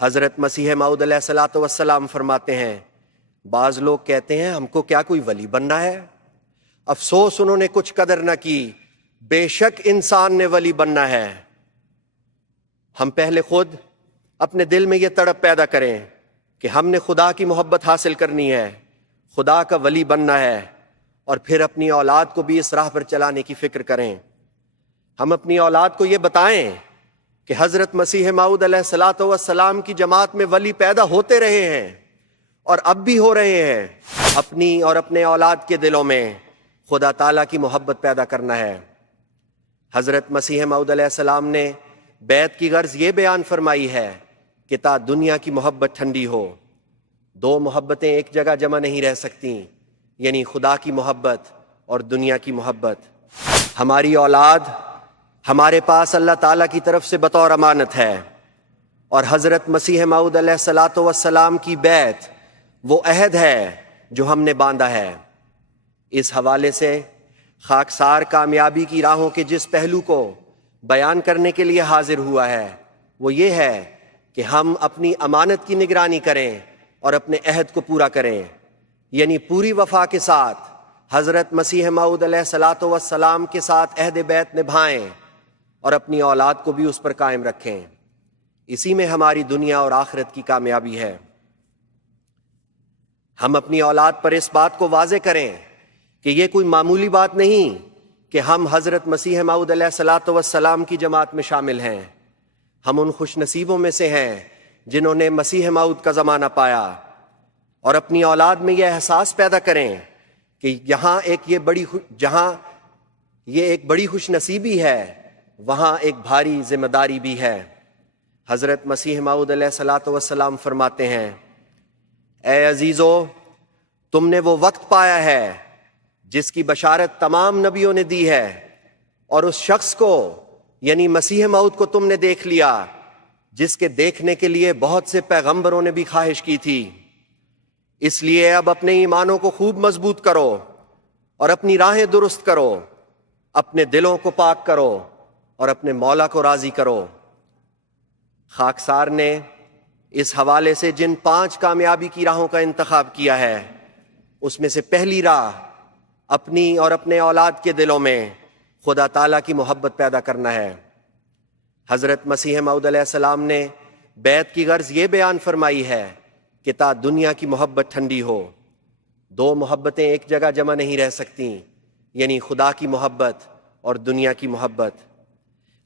حضرت مسیح موعود علیہ الصلوۃ والسلام فرماتے ہیں، بعض لوگ کہتے ہیں ہم کو کیا کوئی ولی بننا ہے؟ افسوس انہوں نے کچھ قدر نہ کی، بے شک انسان نے ولی بننا ہے۔ ہم پہلے خود اپنے دل میں یہ تڑپ پیدا کریں کہ ہم نے خدا کی محبت حاصل کرنی ہے، خدا کا ولی بننا ہے، اور پھر اپنی اولاد کو بھی اس راہ پر چلانے کی فکر کریں۔ ہم اپنی اولاد کو یہ بتائیں کہ حضرت مسیح موعود علیہ الصلوۃ والسلام کی جماعت میں ولی پیدا ہوتے رہے ہیں اور اب بھی ہو رہے ہیں۔ اپنی اور اپنے اولاد کے دلوں میں خدا تعالیٰ کی محبت پیدا کرنا ہے۔ حضرت مسیح موعود علیہ السلام نے بیعت کی غرض یہ بیان فرمائی ہے کہ تا دنیا کی محبت ٹھنڈی ہو۔ دو محبتیں ایک جگہ جمع نہیں رہ سکتی، یعنی خدا کی محبت اور دنیا کی محبت۔ ہماری اولاد ہمارے پاس اللہ تعالیٰ کی طرف سے بطور امانت ہے، اور حضرت مسیح موعود علیہ الصلوۃ والسلام کی بیعت وہ عہد ہے جو ہم نے باندھا ہے۔ اس حوالے سے خاکسار کامیابی کی راہوں کے جس پہلو کو بیان کرنے کے لیے حاضر ہوا ہے وہ یہ ہے کہ ہم اپنی امانت کی نگرانی کریں اور اپنے عہد کو پورا کریں، یعنی پوری وفا کے ساتھ حضرت مسیح موعود علیہ الصلوۃ والسلام کے ساتھ عہد بیعت نبھائیں اور اپنی اولاد کو بھی اس پر قائم رکھیں۔ اسی میں ہماری دنیا اور آخرت کی کامیابی ہے۔ ہم اپنی اولاد پر اس بات کو واضح کریں کہ یہ کوئی معمولی بات نہیں کہ ہم حضرت مسیح موعود علیہ الصلوۃ والسلام کی جماعت میں شامل ہیں۔ ہم ان خوش نصیبوں میں سے ہیں جنہوں نے مسیح موعود کا زمانہ پایا، اور اپنی اولاد میں یہ احساس پیدا کریں کہ جہاں یہ ایک بڑی خوش نصیبی ہے، وہاں ایک بھاری ذمہ داری بھی ہے۔ حضرت مسیح موعود علیہ الصلوۃ والسلام فرماتے ہیں، اے عزیزو، تم نے وہ وقت پایا ہے جس کی بشارت تمام نبیوں نے دی ہے، اور اس شخص کو یعنی مسیح موعود کو تم نے دیکھ لیا جس کے دیکھنے کے لیے بہت سے پیغمبروں نے بھی خواہش کی تھی۔ اس لیے اب اپنے ایمانوں کو خوب مضبوط کرو اور اپنی راہیں درست کرو، اپنے دلوں کو پاک کرو اور اپنے مولا کو راضی کرو۔ خاکسار نے اس حوالے سے جن 5 کامیابی کی راہوں کا انتخاب کیا ہے، اس میں سے پہلی راہ اپنی اور اپنے اولاد کے دلوں میں خدا تعالیٰ کی محبت پیدا کرنا ہے۔ حضرت مسیح موعود علیہ السلام نے بیعت کی غرض یہ بیان فرمائی ہے کہ تا دنیا کی محبت ٹھنڈی ہو۔ دو محبتیں ایک جگہ جمع نہیں رہ سکتی، یعنی خدا کی محبت اور دنیا کی محبت۔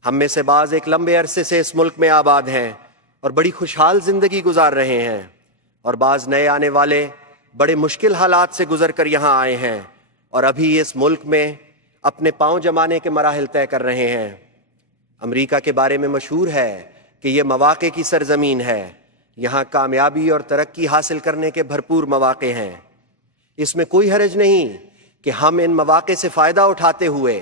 ہم میں سے بعض ایک لمبے عرصے سے اس ملک میں آباد ہیں اور بڑی خوشحال زندگی گزار رہے ہیں، اور بعض نئے آنے والے بڑے مشکل حالات سے گزر کر یہاں آئے ہیں اور ابھی اس ملک میں اپنے پاؤں جمانے کے مراحل طے کر رہے ہیں۔ امریکہ کے بارے میں مشہور ہے کہ یہ مواقع کی سرزمین ہے، یہاں کامیابی اور ترقی حاصل کرنے کے بھرپور مواقع ہیں۔ اس میں کوئی حرج نہیں کہ ہم ان مواقع سے فائدہ اٹھاتے ہوئے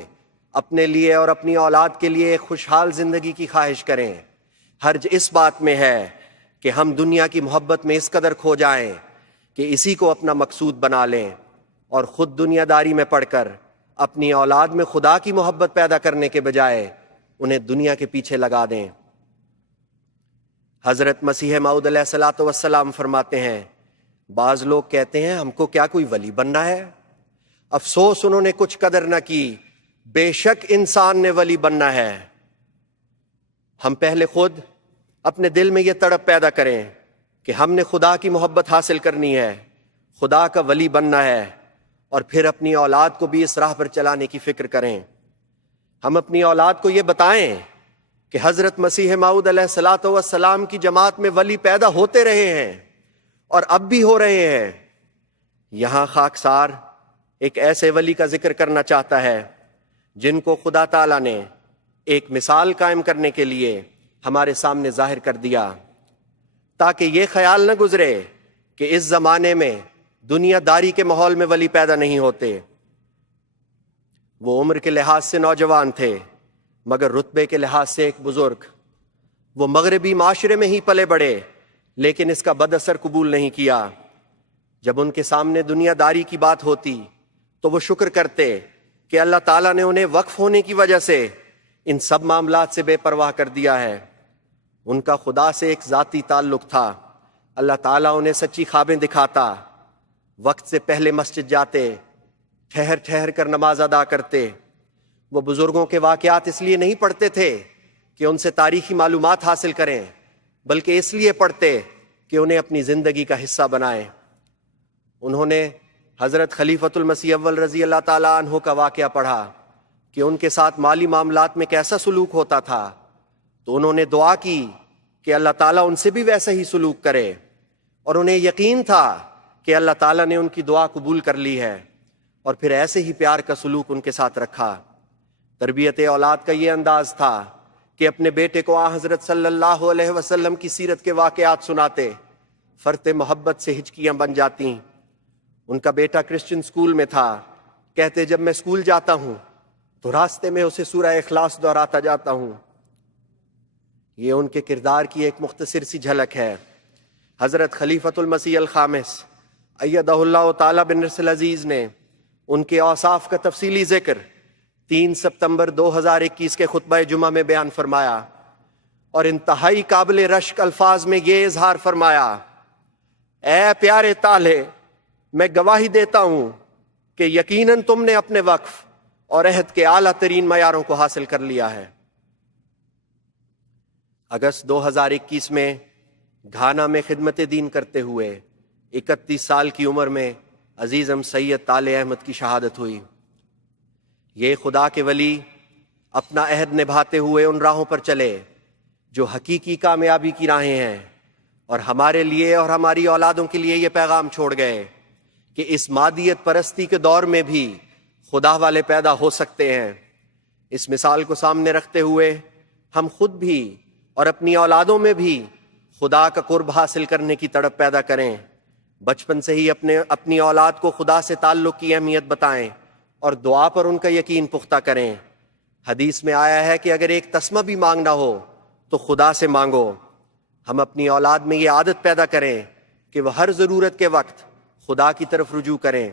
اپنے لیے اور اپنی اولاد کے لیے ایک خوشحال زندگی کی خواہش کریں۔ حرج اس بات میں ہے کہ ہم دنیا کی محبت میں اس قدر کھو جائیں کہ اسی کو اپنا مقصود بنا لیں، اور خود دنیا داری میں پڑ کر اپنی اولاد میں خدا کی محبت پیدا کرنے کے بجائے انہیں دنیا کے پیچھے لگا دیں۔ حضرت مسیح موعود علیہ الصلوۃ والسلام فرماتے ہیں، بعض لوگ کہتے ہیں ہم کو کیا کوئی ولی بننا ہے؟ افسوس انہوں نے کچھ قدر نہ کی، بے شک انسان نے ولی بننا ہے۔ ہم پہلے خود اپنے دل میں یہ تڑپ پیدا کریں کہ ہم نے خدا کی محبت حاصل کرنی ہے، خدا کا ولی بننا ہے، اور پھر اپنی اولاد کو بھی اس راہ پر چلانے کی فکر کریں۔ ہم اپنی اولاد کو یہ بتائیں کہ حضرت مسیح موعود علیہ الصلوۃ والسلام کی جماعت میں ولی پیدا ہوتے رہے ہیں اور اب بھی ہو رہے ہیں۔ یہاں خاکسار ایک ایسے ولی کا ذکر کرنا چاہتا ہے جن کو خدا تعالیٰ نے ایک مثال قائم کرنے کے لیے ہمارے سامنے ظاہر کر دیا، تاکہ یہ خیال نہ گزرے کہ اس زمانے میں دنیا داری کے ماحول میں ولی پیدا نہیں ہوتے۔ وہ عمر کے لحاظ سے نوجوان تھے مگر رتبے کے لحاظ سے ایک بزرگ۔ وہ مغربی معاشرے میں ہی پلے بڑے لیکن اس کا بد اثر قبول نہیں کیا۔ جب ان کے سامنے دنیا داری کی بات ہوتی تو وہ شکر کرتے کہ اللہ تعالیٰ نے انہیں وقف ہونے کی وجہ سے ان سب معاملات سے بے پرواہ کر دیا ہے۔ ان کا خدا سے ایک ذاتی تعلق تھا۔ اللہ تعالیٰ انہیں سچی خوابیں دکھاتا، وقت سے پہلے مسجد جاتے، ٹھہر ٹھہر کر نماز ادا کرتے۔ وہ بزرگوں کے واقعات اس لیے نہیں پڑھتے تھے کہ ان سے تاریخی معلومات حاصل کریں، بلکہ اس لیے پڑھتے کہ انہیں اپنی زندگی کا حصہ بنائیں۔ انہوں نے حضرت خلیفۃ المسیح اول رضی اللہ تعالیٰ عنہ کا واقعہ پڑھا کہ ان کے ساتھ مالی معاملات میں کیسا سلوک ہوتا تھا، تو انہوں نے دعا کی کہ اللہ تعالیٰ ان سے بھی ویسا ہی سلوک کرے، اور انہیں یقین تھا کہ اللہ تعالیٰ نے ان کی دعا قبول کر لی ہے، اور پھر ایسے ہی پیار کا سلوک ان کے ساتھ رکھا۔ تربیت اولاد کا یہ انداز تھا کہ اپنے بیٹے کو حضرت صلی اللہ علیہ وسلم کی سیرت کے واقعات سناتے، فرط محبت سے ہچکیاں بن جاتی۔ ان کا بیٹا کرسچن سکول میں تھا، کہتے جب میں سکول جاتا ہوں تو راستے میں اسے سورہ اخلاص دہراتا جاتا ہوں۔ یہ ان کے کردار کی ایک مختصر سی جھلک ہے۔ حضرت خلیفۃ المسیح الخامس ایدہ اللہ تعالیٰ بن نصر العزیز نے ان کے اوصاف کا تفصیلی ذکر 3 ستمبر 2021 کے خطبہ جمعہ میں بیان فرمایا، اور انتہائی قابل رشک الفاظ میں یہ اظہار فرمایا: اے پیارے طالع، میں گواہی دیتا ہوں کہ یقیناً تم نے اپنے وقف اور عہد کے اعلیٰ ترین معیاروں کو حاصل کر لیا ہے۔ اگست 2021 میں گھانا میں خدمت دین کرتے ہوئے 31 سال کی عمر میں عزیزم سید طالع احمد کی شہادت ہوئی۔ یہ خدا کے ولی اپنا عہد نبھاتے ہوئے ان راہوں پر چلے جو حقیقی کامیابی کی راہیں ہیں، اور ہمارے لیے اور ہماری اولادوں کے لیے یہ پیغام چھوڑ گئے کہ اس مادیت پرستی کے دور میں بھی خدا والے پیدا ہو سکتے ہیں۔ اس مثال کو سامنے رکھتے ہوئے ہم خود بھی اور اپنی اولادوں میں بھی خدا کا قرب حاصل کرنے کی تڑپ پیدا کریں۔ بچپن سے ہی اپنی اولاد کو خدا سے تعلق کی اہمیت بتائیں اور دعا پر ان کا یقین پختہ کریں۔ حدیث میں آیا ہے کہ اگر ایک تسمہ بھی مانگنا ہو تو خدا سے مانگو۔ ہم اپنی اولاد میں یہ عادت پیدا کریں کہ وہ ہر ضرورت کے وقت خدا کی طرف رجوع کریں۔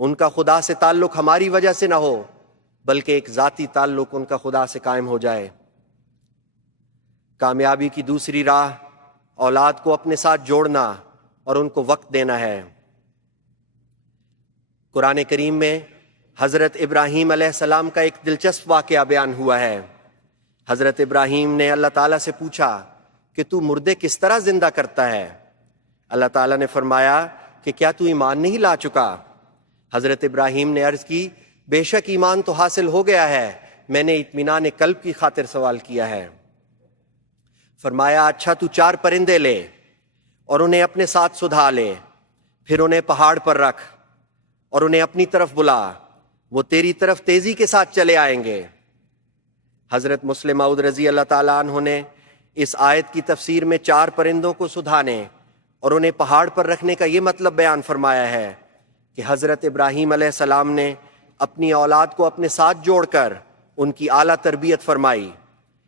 ان کا خدا سے تعلق ہماری وجہ سے نہ ہو، بلکہ ایک ذاتی تعلق ان کا خدا سے قائم ہو جائے۔ کامیابی کی دوسری راہ اولاد کو اپنے ساتھ جوڑنا اور ان کو وقت دینا ہے۔ قرآن کریم میں حضرت ابراہیم علیہ السلام کا ایک دلچسپ واقعہ بیان ہوا ہے۔ حضرت ابراہیم نے اللہ تعالیٰ سے پوچھا کہ تو مردے کس طرح زندہ کرتا ہے؟ اللہ تعالیٰ نے فرمایا کہ کیا تو ایمان نہیں لا چکا؟ حضرت ابراہیم نے عرض کی بے شک ایمان تو حاصل ہو گیا ہے، میں نے اطمینان قلب کی خاطر سوال کیا ہے۔ فرمایا اچھا تو 4 پرندے لے اور انہیں اپنے ساتھ سدھا لے، پھر انہیں پہاڑ پر رکھ اور انہیں اپنی طرف بلا، وہ تیری طرف تیزی کے ساتھ چلے آئیں گے۔ حضرت مسلم موعود رضی اللہ تعالیٰ عنہ نے اس آیت کی تفسیر میں 4 پرندوں کو سدھانے اور انہیں پہاڑ پر رکھنے کا یہ مطلب بیان فرمایا ہے کہ حضرت ابراہیم علیہ السلام نے اپنی اولاد کو اپنے ساتھ جوڑ کر ان کی اعلیٰ تربیت فرمائی۔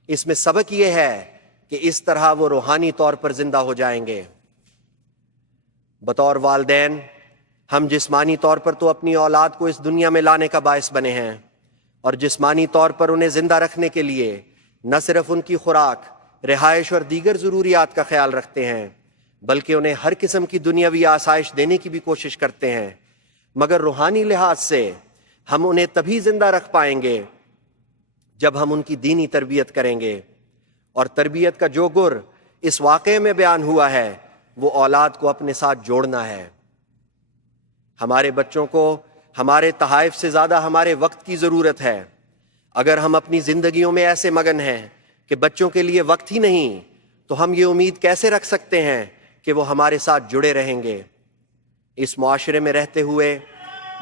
اس میں سبق یہ ہے کہ اس طرح وہ روحانی طور پر زندہ ہو جائیں گے۔ بطور والدین ہم جسمانی طور پر تو اپنی اولاد کو اس دنیا میں لانے کا باعث بنے ہیں، اور جسمانی طور پر انہیں زندہ رکھنے کے لیے نہ صرف ان کی خوراک، رہائش اور دیگر ضروریات کا خیال رکھتے ہیں، بلکہ انہیں ہر قسم کی دنیاوی آسائش دینے کی بھی کوشش کرتے ہیں۔ مگر روحانی لحاظ سے ہم انہیں تبھی زندہ رکھ پائیں گے جب ہم ان کی دینی تربیت کریں گے، اور تربیت کا جو گر اس واقعے میں بیان ہوا ہے وہ اولاد کو اپنے ساتھ جوڑنا ہے۔ ہمارے بچوں کو ہمارے تحائف سے زیادہ ہمارے وقت کی ضرورت ہے۔ اگر ہم اپنی زندگیوں میں ایسے مگن ہیں کہ بچوں کے لیے وقت ہی نہیں، تو ہم یہ امید کیسے رکھ سکتے ہیں کہ وہ ہمارے ساتھ جڑے رہیں گے؟ اس معاشرے میں رہتے ہوئے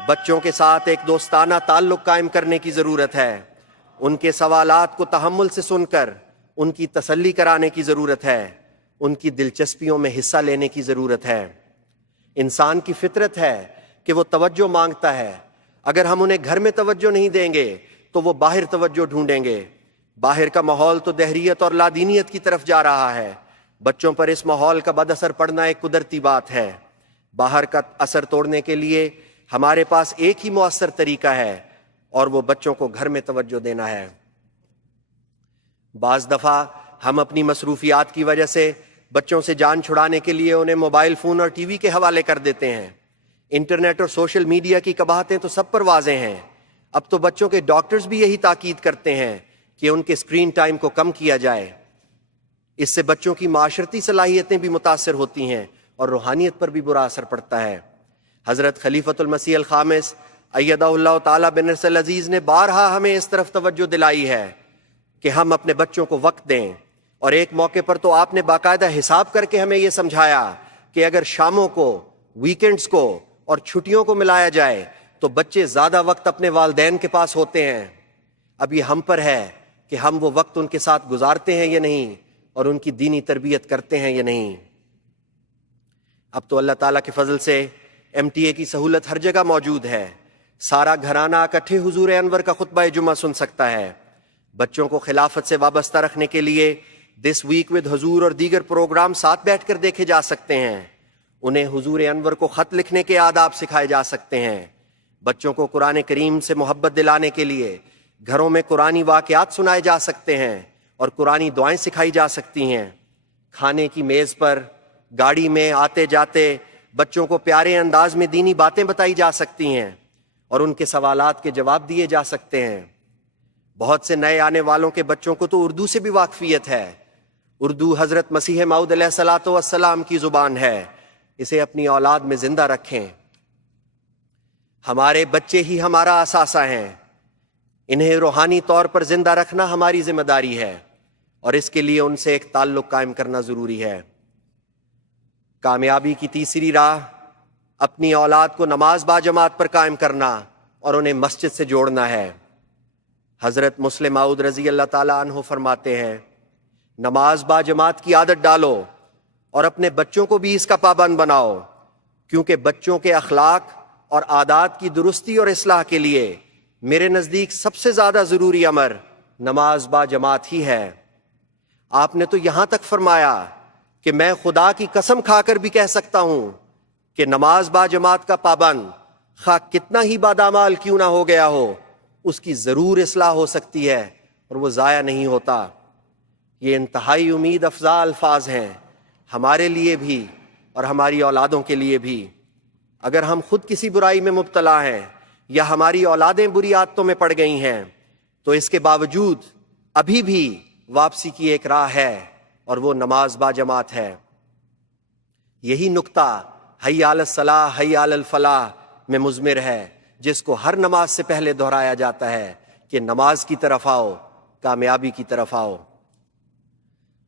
بچوں کے ساتھ ایک دوستانہ تعلق قائم کرنے کی ضرورت ہے۔ ان کے سوالات کو تحمل سے سن کر ان کی تسلی کرانے کی ضرورت ہے، ان کی دلچسپیوں میں حصہ لینے کی ضرورت ہے۔ انسان کی فطرت ہے کہ وہ توجہ مانگتا ہے۔ اگر ہم انہیں گھر میں توجہ نہیں دیں گے تو وہ باہر توجہ ڈھونڈیں گے۔ باہر کا ماحول تو دہریت اور لادینیت کی طرف جا رہا ہے۔ بچوں پر اس ماحول کا بد اثر پڑنا ایک قدرتی بات ہے۔ باہر کا اثر توڑنے کے لیے ہمارے پاس ایک ہی مؤثر طریقہ ہے، اور وہ بچوں کو گھر میں توجہ دینا ہے۔ بعض دفعہ ہم اپنی مصروفیات کی وجہ سے بچوں سے جان چھڑانے کے لیے انہیں موبائل فون اور ٹی وی کے حوالے کر دیتے ہیں۔ انٹرنیٹ اور سوشل میڈیا کی قباحتیں تو سب پر واضح ہیں۔ اب تو بچوں کے ڈاکٹرز بھی یہی تاکید کرتے ہیں کہ ان کے اسکرین ٹائم کو کم کیا جائے۔ اس سے بچوں کی معاشرتی صلاحیتیں بھی متاثر ہوتی ہیں اور روحانیت پر بھی برا اثر پڑتا ہے۔ حضرت خلیفۃ المسیح الخامس ایدہ اللہ تعالیٰ بنصر العزیز نے بارہا ہمیں اس طرف توجہ دلائی ہے کہ ہم اپنے بچوں کو وقت دیں، اور ایک موقع پر تو آپ نے باقاعدہ حساب کر کے ہمیں یہ سمجھایا کہ اگر شاموں کو، ویکنڈز کو اور چھٹیوں کو ملایا جائے تو بچے زیادہ وقت اپنے والدین کے پاس ہوتے ہیں۔ اب یہ ہم پر ہے کہ ہم وہ وقت ان کے ساتھ گزارتے ہیں یا نہیں، اور ان کی دینی تربیت کرتے ہیں یا نہیں۔ اب تو اللہ تعالیٰ کے فضل سے MTA کی سہولت ہر جگہ موجود ہے۔ سارا گھرانہ اکٹھے حضور انور کا خطبہ جمعہ سن سکتا ہے۔ بچوں کو خلافت سے وابستہ رکھنے کے لیے دس ویک ود حضور اور دیگر پروگرام ساتھ بیٹھ کر دیکھے جا سکتے ہیں۔ انہیں حضور انور کو خط لکھنے کے آداب سکھائے جا سکتے ہیں۔ بچوں کو قرآن کریم سے محبت دلانے کے لیے گھروں میں قرآنی واقعات سنائے جا سکتے ہیں اور قرآنی دعائیں سکھائی جا سکتی ہیں۔ کھانے کی میز پر، گاڑی میں آتے جاتے بچوں کو پیارے انداز میں دینی باتیں بتائی جا سکتی ہیں اور ان کے سوالات کے جواب دیے جا سکتے ہیں۔ بہت سے نئے آنے والوں کے بچوں کو تو اردو سے بھی واقفیت ہے۔ اردو حضرت مسیح موعود علیہ الصلوۃ والسلام کی زبان ہے، اسے اپنی اولاد میں زندہ رکھیں۔ ہمارے بچے ہی ہمارا اثاثہ ہیں، انہیں روحانی طور پر زندہ رکھنا ہماری ذمہ داری ہے، اور اس کے لیے ان سے ایک تعلق قائم کرنا ضروری ہے۔ کامیابی کی تیسری راہ اپنی اولاد کو نماز با جماعت پر قائم کرنا اور انہیں مسجد سے جوڑنا ہے۔ حضرت مسلم موعود رضی اللہ تعالیٰ عنہ فرماتے ہیں، نماز با جماعت کی عادت ڈالو اور اپنے بچوں کو بھی اس کا پابند بناؤ، کیونکہ بچوں کے اخلاق اور عادات کی درستی اور اصلاح کے لیے میرے نزدیک سب سے زیادہ ضروری امر نماز با جماعت ہی ہے۔ آپ نے تو یہاں تک فرمایا کہ میں خدا کی قسم کھا کر بھی کہہ سکتا ہوں کہ نماز با جماعت کا پابند خواہ کتنا ہی بادامال کیوں نہ ہو گیا ہو، اس کی ضرور اصلاح ہو سکتی ہے اور وہ ضائع نہیں ہوتا۔ یہ انتہائی امید افزا الفاظ ہیں ہمارے لیے بھی اور ہماری اولادوں کے لیے بھی۔ اگر ہم خود کسی برائی میں مبتلا ہیں یا ہماری اولادیں بری عادتوں میں پڑ گئی ہیں تو اس کے باوجود ابھی بھی واپسی کی ایک راہ ہے، اور وہ نماز با جماعت ہے۔ یہی نقطہ حی علی الصلاح حی علی الفلاح میں مضمر ہے، جس کو ہر نماز سے پہلے دہرایا جاتا ہے کہ نماز کی طرف آؤ، کامیابی کی طرف آؤ۔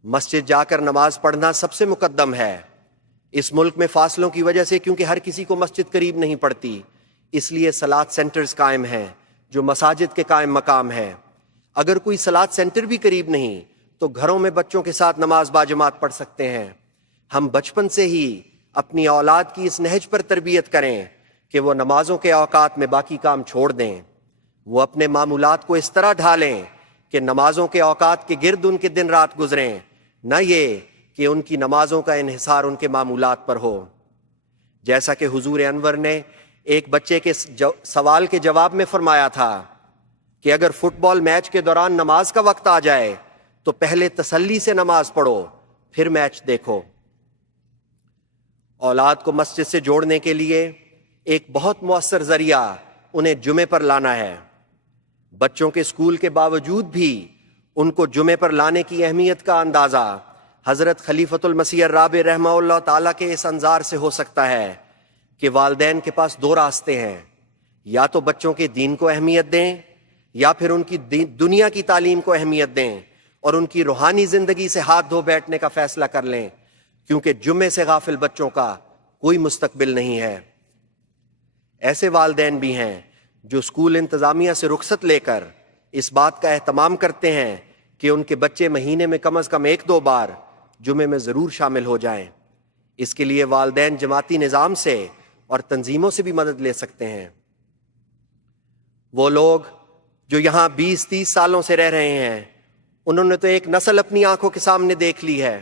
مسجد جا کر نماز پڑھنا سب سے مقدم ہے۔ اس ملک میں فاصلوں کی وجہ سے کیونکہ ہر کسی کو مسجد قریب نہیں پڑتی، اس لیے صلاۃ سینٹرز قائم ہیں جو مساجد کے قائم مقام ہیں۔ اگر کوئی صلاۃ سینٹر بھی قریب نہیں تو گھروں میں بچوں کے ساتھ نماز با جماعت پڑھ سکتے ہیں۔ ہم بچپن سے ہی اپنی اولاد کی اس نہج پر تربیت کریں کہ وہ نمازوں کے اوقات میں باقی کام چھوڑ دیں۔ وہ اپنے معمولات کو اس طرح ڈھالیں کہ نمازوں کے اوقات کے گرد ان کے دن رات گزریں، نہ یہ کہ ان کی نمازوں کا انحصار ان کے معمولات پر ہو۔ جیسا کہ حضور انور نے ایک بچے کے سوال کے جواب میں فرمایا تھا کہ اگر فٹ بال میچ کے دوران نماز کا وقت آ جائے تو پہلے تسلی سے نماز پڑھو، پھر میچ دیکھو۔ اولاد کو مسجد سے جوڑنے کے لیے ایک بہت مؤثر ذریعہ انہیں جمعے پر لانا ہے۔ بچوں کے اسکول کے باوجود بھی ان کو جمعے پر لانے کی اہمیت کا اندازہ حضرت خلیفۃ المسیح الرابع رحمہ اللہ تعالیٰ کے اس انظار سے ہو سکتا ہے کہ والدین کے پاس دو راستے ہیں، یا تو بچوں کے دین کو اہمیت دیں یا پھر ان کی دنیا کی تعلیم کو اہمیت دیں اور ان کی روحانی زندگی سے ہاتھ دھو بیٹھنے کا فیصلہ کر لیں، کیونکہ جمعے سے غافل بچوں کا کوئی مستقبل نہیں ہے۔ ایسے والدین بھی ہیں جو اسکول انتظامیہ سے رخصت لے کر اس بات کا اہتمام کرتے ہیں کہ ان کے بچے مہینے میں کم از کم 1-2 بار جمعے میں ضرور شامل ہو جائیں۔ اس کے لیے والدین جماعتی نظام سے اور تنظیموں سے بھی مدد لے سکتے ہیں۔ وہ لوگ جو یہاں 20-30 سالوں سے رہ رہے ہیں، انہوں نے تو ایک نسل اپنی آنکھوں کے سامنے دیکھ لی ہے۔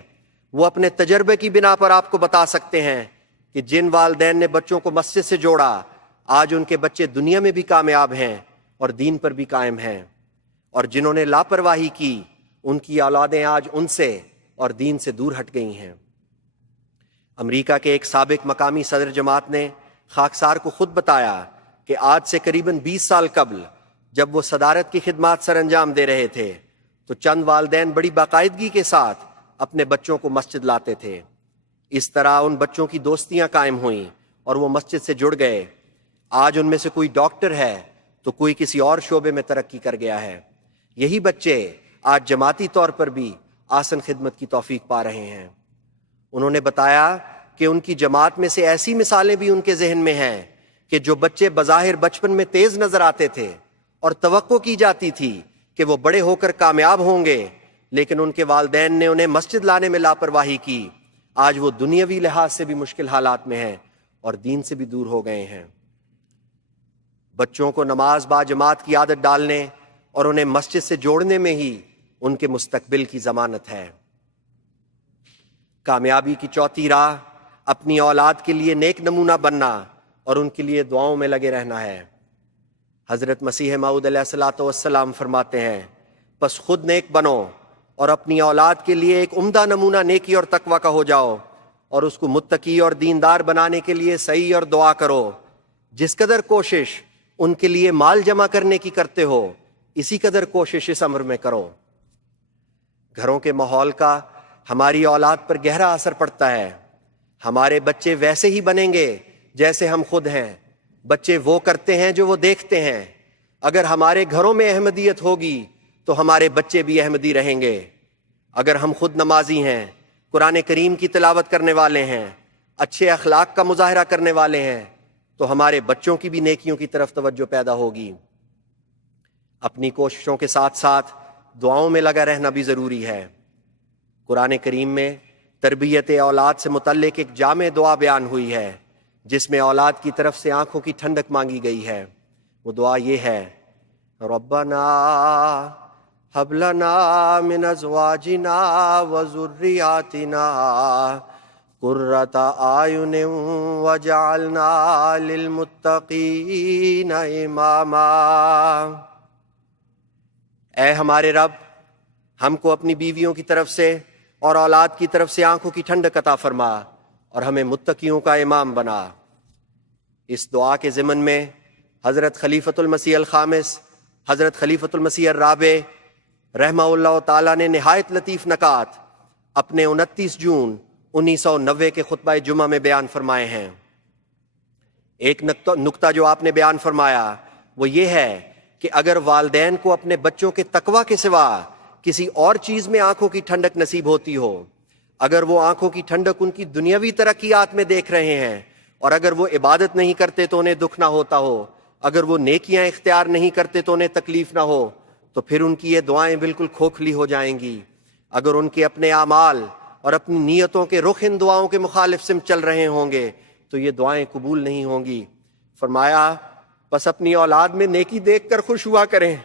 وہ اپنے تجربے کی بنا پر آپ کو بتا سکتے ہیں کہ جن والدین نے بچوں کو مسجد سے جوڑا، آج ان کے بچے دنیا میں بھی کامیاب ہیں اور دین پر بھی قائم ہیں، اور جنہوں نے لاپرواہی کی ان کی اولادیں آج ان سے اور دین سے دور ہٹ گئی ہیں۔ امریکہ کے ایک سابق مقامی صدر جماعت نے خاکسار کو خود بتایا کہ آج سے قریباً 20 سال قبل جب وہ صدارت کی خدمات سر انجام دے رہے تھے تو چند والدین بڑی باقاعدگی کے ساتھ اپنے بچوں کو مسجد لاتے تھے۔ اس طرح ان بچوں کی دوستیاں قائم ہوئیں اور وہ مسجد سے جڑ گئے۔ آج ان میں سے کوئی ڈاکٹر ہے تو کوئی کسی اور شعبے میں ترقی کر گیا ہے۔ یہی بچے آج جماعتی طور پر بھی آسن خدمت کی توفیق پا رہے ہیں۔ انہوں نے بتایا کہ ان کی جماعت میں سے ایسی مثالیں بھی ان کے ذہن میں ہیں کہ جو بچے بظاہر بچپن میں تیز نظر آتے تھے اور توقع کی جاتی تھی کہ وہ بڑے ہو کر کامیاب ہوں گے، لیکن ان کے والدین نے انہیں مسجد لانے میں لاپرواہی کی، آج وہ دنیاوی لحاظ سے بھی مشکل حالات میں ہیں اور دین سے بھی دور ہو گئے ہیں۔ بچوں کو نماز با جماعت کی عادت ڈالنے اور انہیں مسجد سے جوڑنے میں ہی ان کے مستقبل کی ضمانت ہے۔ کامیابی کی چوتھی راہ اپنی اولاد کے لیے نیک نمونہ بننا اور ان کے لیے دعاؤں میں لگے رہنا ہے۔ حضرت مسیح موعود علیہ الصلوۃ والسلام فرماتے ہیں، پس خود نیک بنو اور اپنی اولاد کے لیے ایک عمدہ نمونہ نیکی اور تقوی کا ہو جاؤ، اور اس کو متقی اور دیندار بنانے کے لیے سعی اور دعا کرو۔ جس قدر کوشش ان کے لیے مال جمع کرنے کی کرتے ہو، اسی قدر کوشش اس امر میں کرو۔ گھروں کے ماحول کا ہماری اولاد پر گہرا اثر پڑتا ہے۔ ہمارے بچے ویسے ہی بنیں گے جیسے ہم خود ہیں۔ بچے وہ کرتے ہیں جو وہ دیکھتے ہیں۔ اگر ہمارے گھروں میں احمدیت ہوگی تو ہمارے بچے بھی احمدی رہیں گے۔ اگر ہم خود نمازی ہیں، قرآن کریم کی تلاوت کرنے والے ہیں، اچھے اخلاق کا مظاہرہ کرنے والے ہیں، تو ہمارے بچوں کی بھی نیکیوں کی طرف توجہ پیدا ہوگی۔ اپنی کوششوں کے ساتھ ساتھ دعاؤں میں لگا رہنا بھی ضروری ہے۔ قرآن کریم میں تربیت اولاد سے متعلق ایک جامع دعا بیان ہوئی ہے جس میں اولاد کی طرف سے آنکھوں کی ٹھنڈک مانگی گئی ہے۔ وہ دعا یہ ہے، ربنا هب لنا من ازواجنا وذرياتنا قرة اعين واجعلنا للمتقين اماما۔ اے ہمارے رب، ہم کو اپنی بیویوں کی طرف سے اور اولاد کی طرف سے آنکھوں کی ٹھنڈک عطا فرما اور ہمیں متقیوں کا امام بنا۔ اس دعا کے ضمن میں حضرت خلیفۃ المسیح الخامس، حضرت خلیفۃ المسیح الرابع رحمہ اللہ تعالیٰ نے نہایت لطیف نکات اپنے 29 جون 1990 کے خطبہ جمعہ میں بیان فرمائے ہیں۔ ایک نقطہ جو آپ نے بیان فرمایا وہ یہ ہے کہ اگر والدین کو اپنے بچوں کے تقوی کے سوا کسی اور چیز میں آنکھوں کی ٹھنڈک نصیب ہوتی ہو، اگر وہ آنکھوں کی ٹھنڈک ان کی دنیاوی ترقیات میں دیکھ رہے ہیں، اور اگر وہ عبادت نہیں کرتے تو انہیں دکھ نہ ہوتا ہو، اگر وہ نیکیاں اختیار نہیں کرتے تو انہیں تکلیف نہ ہو، تو پھر ان کی یہ دعائیں بالکل کھوکھلی ہو جائیں گی۔ اگر ان کے اپنے اعمال اور اپنی نیتوں کے رخ ان دعاؤں کے مخالف سمت چل رہے ہوں گے تو یہ دعائیں قبول نہیں ہوں گی۔ فرمایا، بس اپنی اولاد میں نیکی دیکھ کر خوش ہوا کریں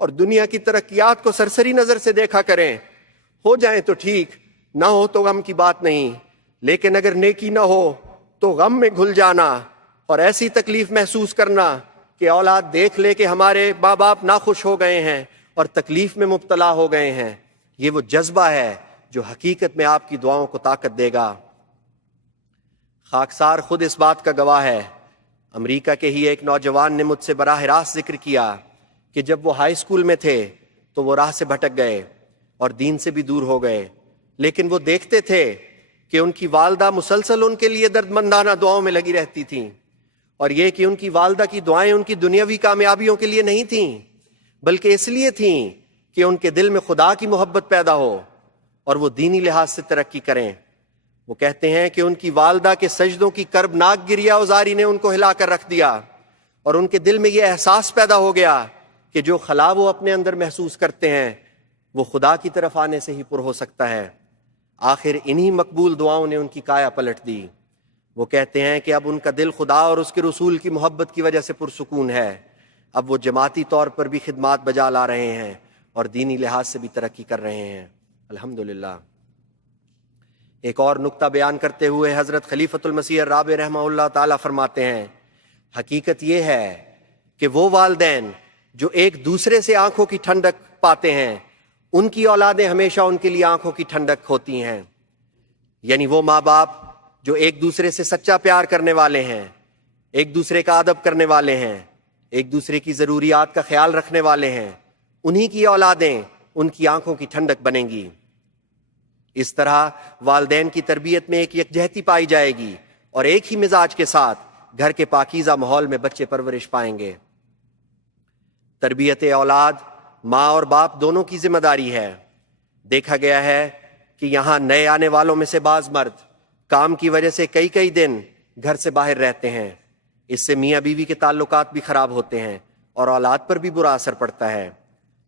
اور دنیا کی ترقیات کو سرسری نظر سے دیکھا کریں۔ ہو جائیں تو ٹھیک، نہ ہو تو غم کی بات نہیں، لیکن اگر نیکی نہ ہو تو غم میں گھل جانا اور ایسی تکلیف محسوس کرنا کہ اولاد دیکھ لے کہ ہمارے ماں باپ ناخوش ہو گئے ہیں اور تکلیف میں مبتلا ہو گئے ہیں، یہ وہ جذبہ ہے جو حقیقت میں آپ کی دعاؤں کو طاقت دے گا۔ خاکسار خود اس بات کا گواہ ہے۔ امریکہ کے ہی ایک نوجوان نے مجھ سے براہ راست ذکر کیا کہ جب وہ ہائی اسکول میں تھے تو وہ راہ سے بھٹک گئے اور دین سے بھی دور ہو گئے، لیکن وہ دیکھتے تھے کہ ان کی والدہ مسلسل ان کے لیے درد مندانہ دعاؤں میں لگی رہتی تھیں، اور یہ کہ ان کی والدہ کی دعائیں ان کی دنیاوی کامیابیوں کے لیے نہیں تھیں بلکہ اس لیے تھیں کہ ان کے دل میں خدا کی محبت پیدا ہو اور وہ دینی لحاظ سے ترقی کریں۔ وہ کہتے ہیں کہ ان کی والدہ کے سجدوں کی کربناک گریہ ازاری نے ان کو ہلا کر رکھ دیا اور ان کے دل میں یہ احساس پیدا ہو گیا کہ جو خلا وہ اپنے اندر محسوس کرتے ہیں وہ خدا کی طرف آنے سے ہی پر ہو سکتا ہے۔ آخر انہی مقبول دعاؤں نے ان کی کایا پلٹ دی۔ وہ کہتے ہیں کہ اب ان کا دل خدا اور اس کے رسول کی محبت کی وجہ سے پرسکون ہے۔ اب وہ جماعتی طور پر بھی خدمات بجا لا رہے ہیں اور دینی لحاظ سے بھی ترقی کر رہے ہیں، الحمدللہ۔ ایک اور نقطہ بیان کرتے ہوئے حضرت خلیفۃ المسیح الرابع رحمہ اللہ تعالیٰ فرماتے ہیں، حقیقت یہ ہے کہ وہ والدین جو ایک دوسرے سے آنکھوں کی ٹھنڈک پاتے ہیں ان کی اولادیں ہمیشہ ان کے لیے آنکھوں کی ٹھنڈک ہوتی ہیں، یعنی وہ ماں باپ جو ایک دوسرے سے سچا پیار کرنے والے ہیں، ایک دوسرے کا ادب کرنے والے ہیں، ایک دوسرے کی ضروریات کا خیال رکھنے والے ہیں، انہی کی اولادیں ان کی آنکھوں کی ٹھنڈک بنیں گی۔ اس طرح والدین کی تربیت میں ایک یکجہتی پائی جائے گی اور ایک ہی مزاج کے ساتھ گھر کے پاکیزہ ماحول میں بچے پرورش پائیں گے۔ تربیت اولاد ماں اور باپ دونوں کی ذمہ داری ہے۔ دیکھا گیا ہے کہ یہاں نئے آنے والوں میں سے بعض مرد کام کی وجہ سے کئی دن گھر سے باہر رہتے ہیں۔ اس سے میاں بیوی کے تعلقات بھی خراب ہوتے ہیں اور اولاد پر بھی برا اثر پڑتا ہے۔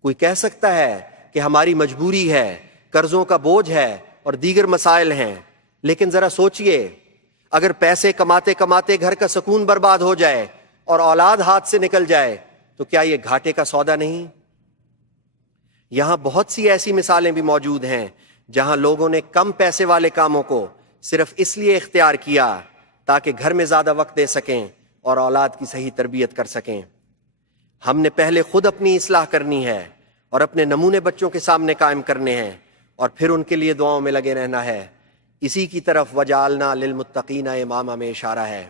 کوئی کہہ سکتا ہے کہ ہماری مجبوری ہے، قرضوں کا بوجھ ہے اور دیگر مسائل ہیں، لیکن ذرا سوچئے، اگر پیسے کماتے کماتے گھر کا سکون برباد ہو جائے اور اولاد ہاتھ سے نکل جائے تو کیا یہ گھاٹے کا سودا نہیں؟ یہاں بہت سی ایسی مثالیں بھی موجود ہیں جہاں لوگوں نے کم پیسے والے کاموں کو صرف اس لیے اختیار کیا تاکہ گھر میں زیادہ وقت دے سکیں اور اولاد کی صحیح تربیت کر سکیں۔ ہم نے پہلے خود اپنی اصلاح کرنی ہے اور اپنے نمونے بچوں کے سامنے قائم کرنے ہیں اور پھر ان کے لیے دعاؤں میں لگے رہنا ہے۔ اسی کی طرف وجعلنا للمتقین اماما میں اشارہ ہے۔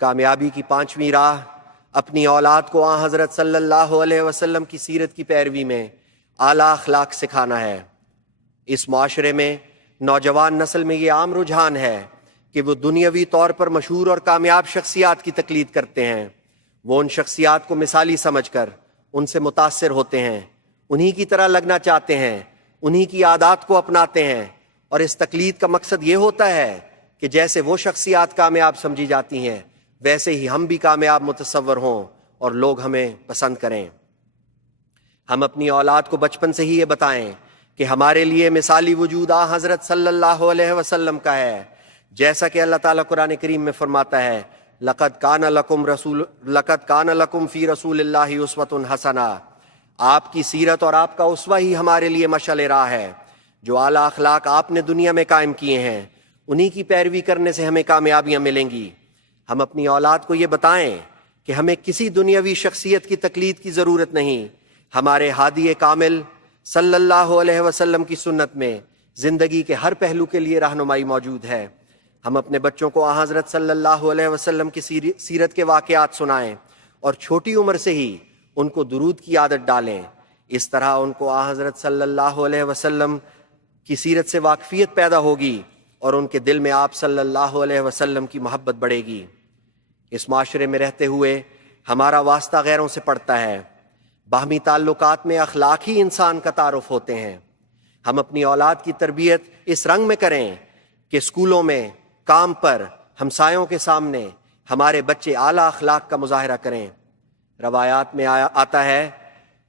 کامیابی کی پانچویں راہ اپنی اولاد کو آن حضرت صلی اللہ علیہ وسلم کی سیرت کی پیروی میں اعلیٰ اخلاق سکھانا ہے۔ اس معاشرے میں نوجوان نسل میں یہ عام رجحان ہے کہ وہ دنیاوی طور پر مشہور اور کامیاب شخصیات کی تقلید کرتے ہیں۔ وہ ان شخصیات کو مثالی سمجھ کر ان سے متاثر ہوتے ہیں، انہی کی طرح لگنا چاہتے ہیں، انہی کی عادات کو اپناتے ہیں، اور اس تقلید کا مقصد یہ ہوتا ہے کہ جیسے وہ شخصیات کامیاب سمجھی جاتی ہیں ویسے ہی ہم بھی کامیاب متصور ہوں اور لوگ ہمیں پسند کریں۔ ہم اپنی اولاد کو بچپن سے ہی یہ بتائیں کہ ہمارے لیے مثالی وجود حضرت صلی اللہ علیہ وسلم کا ہے، جیسا کہ اللہ تعالیٰ قرآن کریم میں فرماتا ہے لَقَدْ كَانَ لَكُمْ فِي رَسُولِ اللَّهِ أُسْوَةٌ حَسَنَةٌ، آپ کی سیرت اور آپ کا اسوہ ہی ہمارے لیے مشعل راہ ہے۔ جو اعلیٰ اخلاق آپ نے دنیا میں قائم کیے ہیں انہی کی پیروی کرنے سے ہمیں کامیابیاں ملیں گی۔ ہم اپنی اولاد کو یہ بتائیں کہ ہمیں کسی دنیاوی شخصیت کی تقلید کی ضرورت نہیں، ہمارے ہادی کامل صلی اللہ علیہ وسلم کی سنت میں زندگی کے ہر پہلو کے لیے رہنمائی موجود ہے۔ ہم اپنے بچوں کو حضرت صلی اللہ علیہ وسلم کی سیرت کے واقعات سنائیں اور چھوٹی عمر سے ہی ان کو درود کی عادت ڈالیں۔ اس طرح ان کو حضرت صلی اللہ علیہ وسلم کی سیرت سے واقفیت پیدا ہوگی اور ان کے دل میں آپ صلی اللہ علیہ وسلم کی محبت بڑھے گی۔ اس معاشرے میں رہتے ہوئے ہمارا واسطہ غیروں سے پڑتا ہے۔ باہمی تعلقات میں اخلاق ہی انسان کا تعارف ہوتے ہیں۔ ہم اپنی اولاد کی تربیت اس رنگ میں کریں کہ اسکولوں میں، کام پر، ہمسایوں کے سامنے ہمارے بچے اعلیٰ اخلاق کا مظاہرہ کریں۔ روایات میں آتا ہے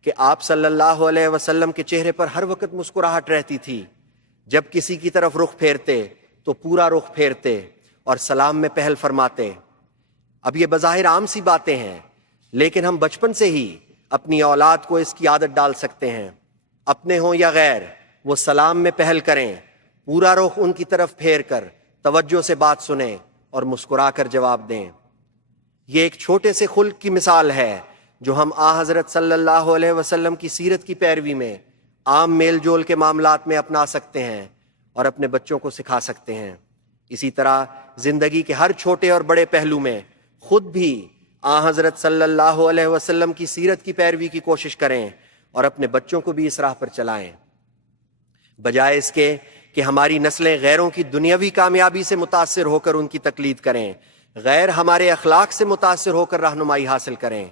کہ آپ صلی اللہ علیہ وسلم کے چہرے پر ہر وقت مسکراہٹ رہتی تھی، جب کسی کی طرف رخ پھیرتے تو پورا رخ پھیرتے اور سلام میں پہل فرماتے۔ اب یہ بظاہر عام سی باتیں ہیں، لیکن ہم بچپن سے ہی اپنی اولاد کو اس کی عادت ڈال سکتے ہیں۔ اپنے ہوں یا غیر، وہ سلام میں پہل کریں، پورا رخ ان کی طرف پھیر کر توجہ سے بات سنیں اور مسکرا کر جواب دیں۔ یہ ایک چھوٹے سے خلق کی مثال ہے جو ہم حضرت صلی اللہ علیہ وسلم کی سیرت کی پیروی میں عام میل جول کے معاملات میں اپنا سکتے ہیں اور اپنے بچوں کو سکھا سکتے ہیں۔ اسی طرح زندگی کے ہر چھوٹے اور بڑے پہلو میں خود بھی حضرت صلی اللہ علیہ وسلم کی سیرت کی پیروی کی کوشش کریں اور اپنے بچوں کو بھی اس راہ پر چلائیں، بجائے اس کے کہ ہماری نسلیں غیروں کی دنیاوی کامیابی سے متاثر ہو کر ان کی تقلید کریں، غیر ہمارے اخلاق سے متاثر ہو کر رہنمائی حاصل کریں۔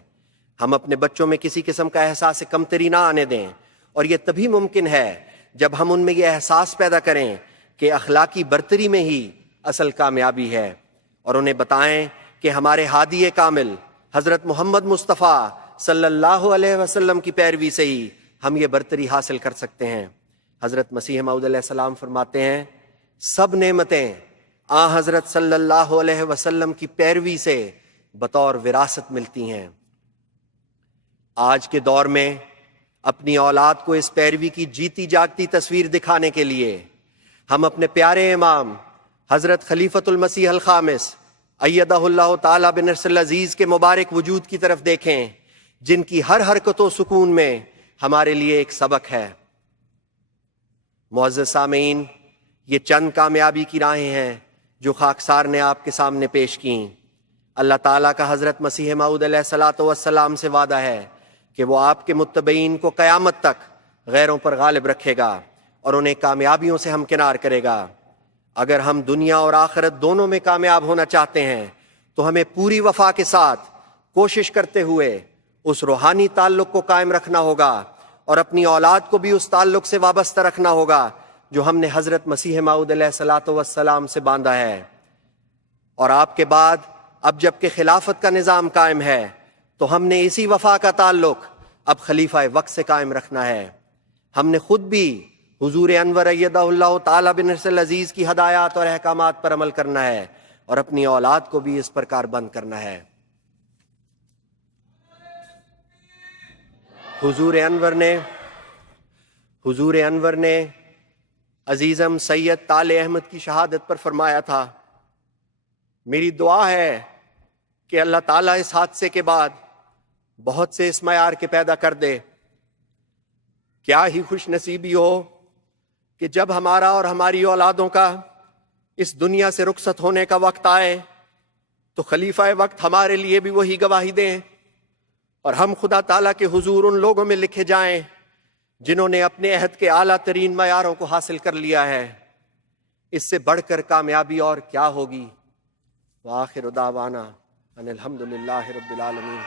ہم اپنے بچوں میں کسی قسم کا احساس کمتری نہ آنے دیں، اور یہ تبھی ممکن ہے جب ہم ان میں یہ احساس پیدا کریں کہ اخلاقی برتری میں ہی اصل کامیابی ہے، اور انہیں بتائیں کہ ہمارے ہادی کامل حضرت محمد مصطفیٰ صلی اللہ علیہ وسلم کی پیروی سے ہی ہم یہ برتری حاصل کر سکتے ہیں۔ حضرت مسیح موعود علیہ السلام فرماتے ہیں سب نعمتیں حضرت صلی اللہ علیہ وسلم کی پیروی سے بطور وراثت ملتی ہیں۔ آج کے دور میں اپنی اولاد کو اس پیروی کی جیتی جاگتی تصویر دکھانے کے لیے ہم اپنے پیارے امام حضرت خلیفۃ المسیح الخامس ایدہ اللہ تعالیٰ بنصر العزیز کے مبارک وجود کی طرف دیکھیں، جن کی ہر حرکت و سکون میں ہمارے لیے ایک سبق ہے۔ معزز سامعین، یہ چند کامیابی کی راہیں ہیں جو خاکسار نے آپ کے سامنے پیش کیں۔ اللہ تعالیٰ کا حضرت مسیح موعود علیہ الصلوۃ والسلام سے وعدہ ہے کہ وہ آپ کے متبعین کو قیامت تک غیروں پر غالب رکھے گا اور انہیں کامیابیوں سے ہمکنار کرے گا۔ اگر ہم دنیا اور آخرت دونوں میں کامیاب ہونا چاہتے ہیں تو ہمیں پوری وفا کے ساتھ کوشش کرتے ہوئے اس روحانی تعلق کو قائم رکھنا ہوگا اور اپنی اولاد کو بھی اس تعلق سے وابستہ رکھنا ہوگا جو ہم نے حضرت مسیح موعود علیہ الصلوۃ والسلام سے باندھا ہے۔ اور آپ کے بعد اب جب کہ خلافت کا نظام قائم ہے تو ہم نے اسی وفا کا تعلق اب خلیفہ وقت سے قائم رکھنا ہے۔ ہم نے خود بھی حضور انور ایدہ اللہ تعالیٰ بنصر العزیز کی ہدایات اور احکامات پر عمل کرنا ہے اور اپنی اولاد کو بھی اس پر کاربند کرنا ہے۔ حضور انور نے عزیزم سید طالع احمد کی شہادت پر فرمایا تھا، میری دعا ہے کہ اللہ تعالیٰ اس حادثے کے بعد بہت سے اس معیار کے پیدا کر دے۔ کیا ہی خوش نصیبی ہو کہ جب ہمارا اور ہماری اولادوں کا اس دنیا سے رخصت ہونے کا وقت آئے تو خلیفہ وقت ہمارے لیے بھی وہی گواہی دیں اور ہم خدا تعالیٰ کے حضور ان لوگوں میں لکھے جائیں جنہوں نے اپنے عہد کے اعلیٰ ترین معیاروں کو حاصل کر لیا ہے۔ اس سے بڑھ کر کامیابی اور کیا ہوگی؟ وآخر دعوانا ان الحمد للہ رب العالمین۔